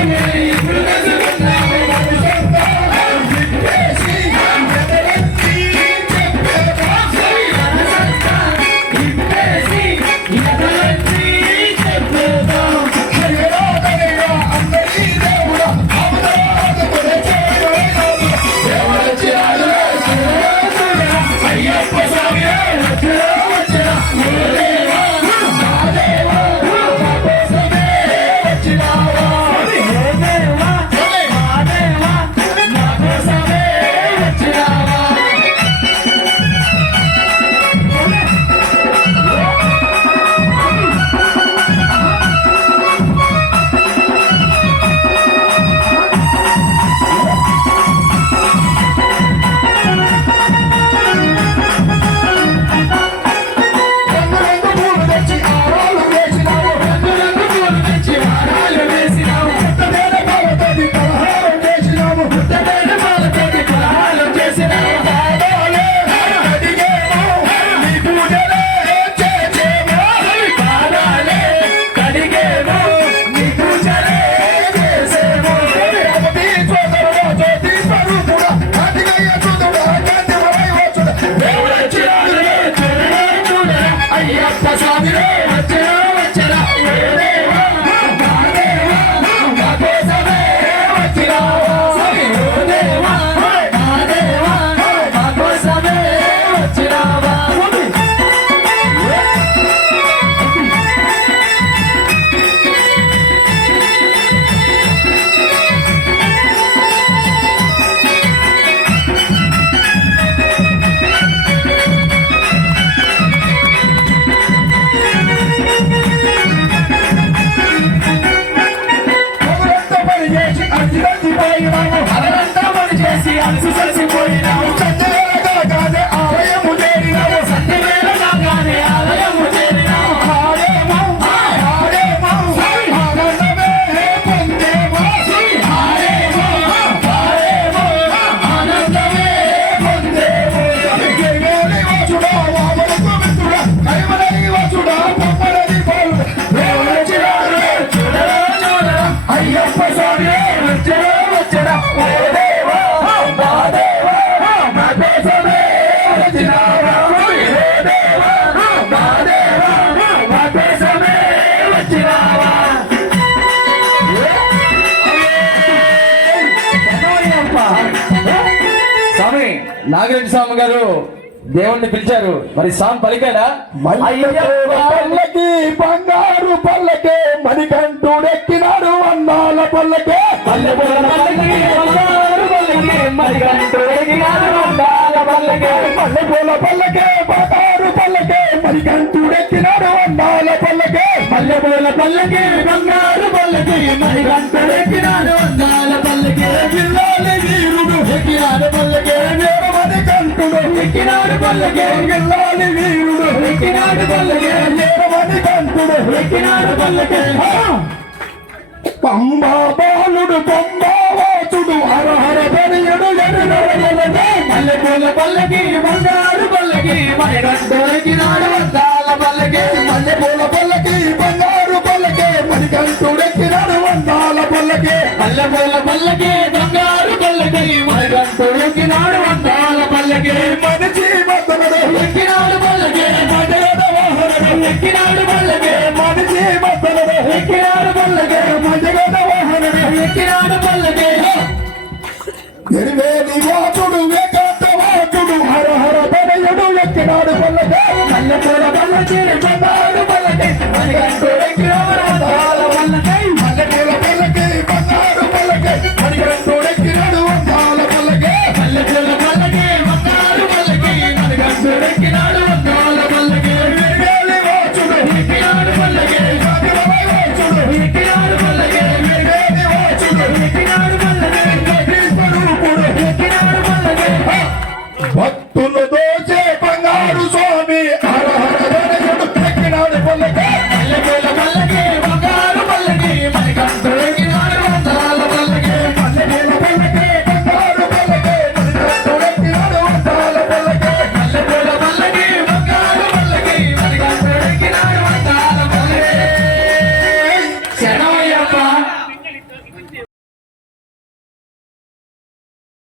Amen. Sucesso Naga Reddy స్వామి గారు దేవుణ్ణి పిలిచారు. మరి స్వామి పలికాడా? బంగారు పల్లకే మణికంఠుడెక్కినాడు అన్నాల పల్లకే. పల్లెపూల పల్లకి, బంగారు పల్లకి, మణికంఠుడెక్కినాడు అందాల పల్లకి. మల్లెపూల పల్లకే బంగారు పల్లకే మణికంఠుడెక్కినాడు అన్నాల పల్లకే. పల్లెపూల పల్లకి బంగారు పల్లకి మణికంఠుడెక్కినాడు ఎక్కినాడు పల్లకి జిల్లాలి వీరుడు. ఎక్కినాడు పల్లకి వీరమణి కంఠుడు ఎక్కినాడు పల్లకి పంబా బాలుడు పంబావాచుడు హర హర బరియడు ఎరునడలదే మల్లెపూల పల్లకి బంగారు పల్లకి మణికంఠుడెక్కినాడు అందాల పల్లకి మల్లెపూల పల్లకి బంగారు పల్లకే మణికంఠుడెక్కినాడు వందాల పల్లకే పల్లెపూల పల్లకి బంగారు ఎరివేది వాచుడు వేకాంత వాచుడు హర హర బరియడు ఎక్కినాడు పల్లకే మల్లెపూల పల్లకి బంగారు పల్లకి మణికంఠుడెక్కినాడు